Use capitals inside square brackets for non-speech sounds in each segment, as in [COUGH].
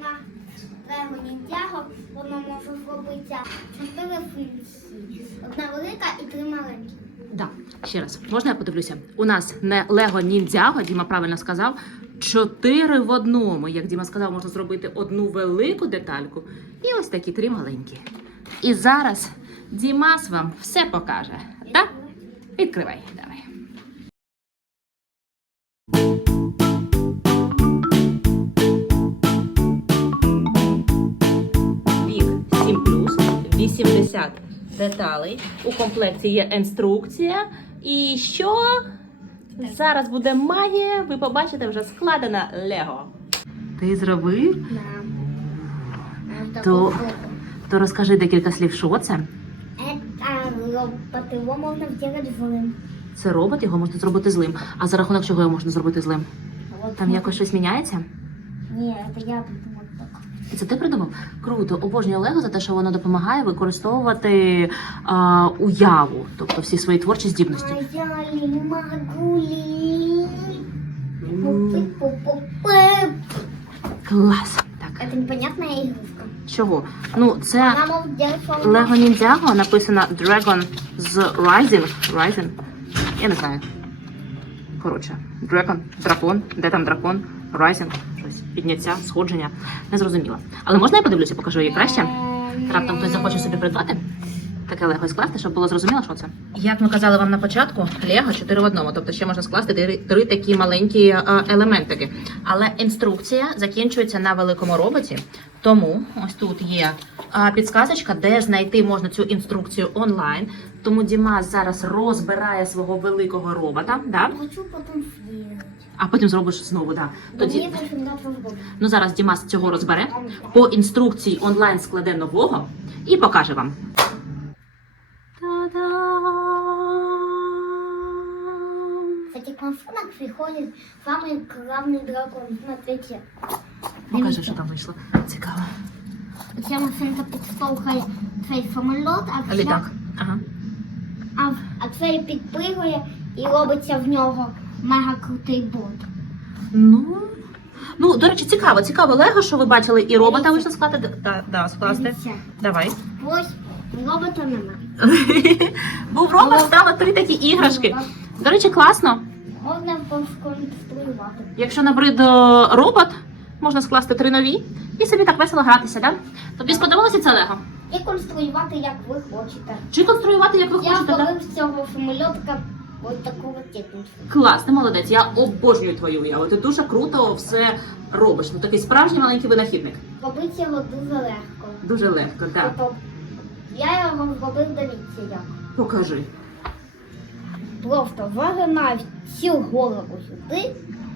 на Лего Ніндзяго воно може зробитися чотири функції. Одна велика і три маленькі. Да, ще раз, можна я подивлюся? У нас не Лего Ніндзяго, Діма правильно сказав. Чотири в одному. Як Діма сказав, можна зробити одну велику детальку і ось такі три маленькі. І зараз Дімас вам все покаже. Так? Відкривай, давай. 80 деталей. У комплекті є інструкція. І що? Зараз буде магія, ви побачите вже складена Лего. Ти зробив? Да. То- То розкажи декілька слів, що це? Это робот, его можно сделать злым. Це робот, його можна зробити злим. А за рахунок чого його можна зробити злим? Вот Там якось щось міняється? Не, это я придумал так. і це ти придумав? Круто, обожнюю Лего за те, що воно допомагає використовувати а, уяву, тобто всі свої творчі здібності. Маяли, магули. Пу-пу-пу-пу-пу. Клас. Так, Это непонятная игрушка. чого? Ну, це Лего Ніндзяго написано Dragon з Rising. Rising. Я не знаю. Коротше, Dragon, дракон, де там дракон, Rising, щось, підняття, сходження. Не зрозуміло. Але можна я подивлюся, покажу її краще? Раптом хтось захоче собі придбати. Таке лего скласти, щоб було зрозуміло, що це. Як ми казали вам на початку, лего 4 в одному, тобто ще можна скласти три, три такі маленькі е, елементики. Але інструкція закінчується на великому роботі. Тому ось тут є е, підсказочка, де знайти можна цю інструкцію онлайн. Тому Дімас зараз розбирає свого великого робота, да? Хочу сделать. А потім зробиш знову. Да. Тоді, ну зараз Дімас цього розбере, по інструкції онлайн складе нового і покаже вам. Кстати, к вам приходит самый главный дракон. Смотрите. Покажи, що там вийшло. Цікаво. Ця машинка підштовхує цей самоліт, а, ця- Літак. Ага. а, а цей підпригує і робиться в нього мега крутий бот. Ну. Ну, до речі, цікаво, цікаво Лего, що ви бачили, і робота вийшло скласти. Да, да, скласти. Дивіться. Давай. Ось робота немає. [LAUGHS] Був робот, стало три такі іграшки. До речі, класно. Можна сконструювати. Якщо набрид е, робот, можна скласти три нові і собі так весело гратися, да? Тобі сподобалося це Лего? І конструювати, як ви хочете. Чи конструювати, як ви Я хочете? Да? зробив з цього самольотка ось таку ракету. Клас, ти молодець. Я обожнюю твою уяву. Ти дуже круто все робиш. Ну такий справжній маленький винахідник. Робити його дуже легко. Дуже легко, так. Тобто, я його зробив, дивіться як. Покажи. Просто загинаю цю голову сюди,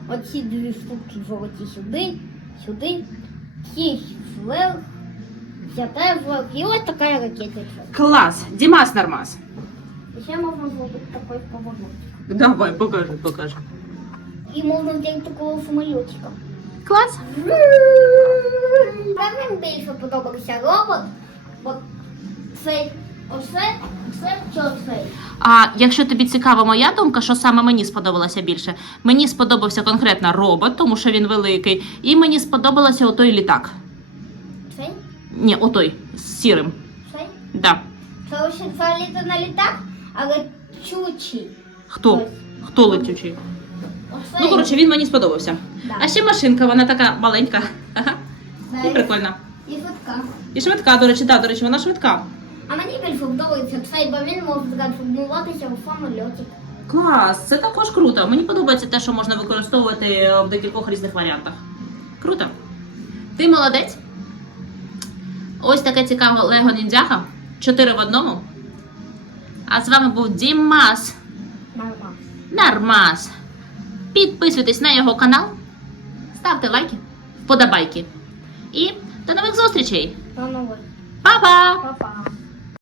оці дві штуки золоті сюди, сюди, ці вверх, ця теж вверх, і ось така ракета. Клас, Дімас Нормас. Ще можна зробити такий поворот. Давай, покажи, покажи. І можна зробити такого самолітика. Клас. Мені більше подобався робот, бо цей, оце, це, що цей. А якщо тобі цікава моя думка, що саме мені сподобалося більше? Мені сподобався конкретно робот, тому що він великий, і мені сподобалося отой літак. Цей, Ні, отой з сірим. цей. Да. Це на літак, але чучий. Хто? Хто летючий? Ну, коротше, він мені сподобався. Да. А ще машинка, вона така маленька. Ага. Да, І прикольна. І швидка. І швидка, до речі, да, до речі, вона швидка. А мені більше подобається цей, бо він може трансформуватися у самольоті. Клас, це також круто. Мені подобається те, що можна використовувати в декількох різних варіантах. Круто. Ти молодець. Ось таке цікаве Лего Ніндзяга. Чотири в одному. А з вами був Дімас. Нармас. Підписуйтесь на його канал, ставте лайки, вподобайки. І до нових зустрічей. До нових. Па-па! Па-па.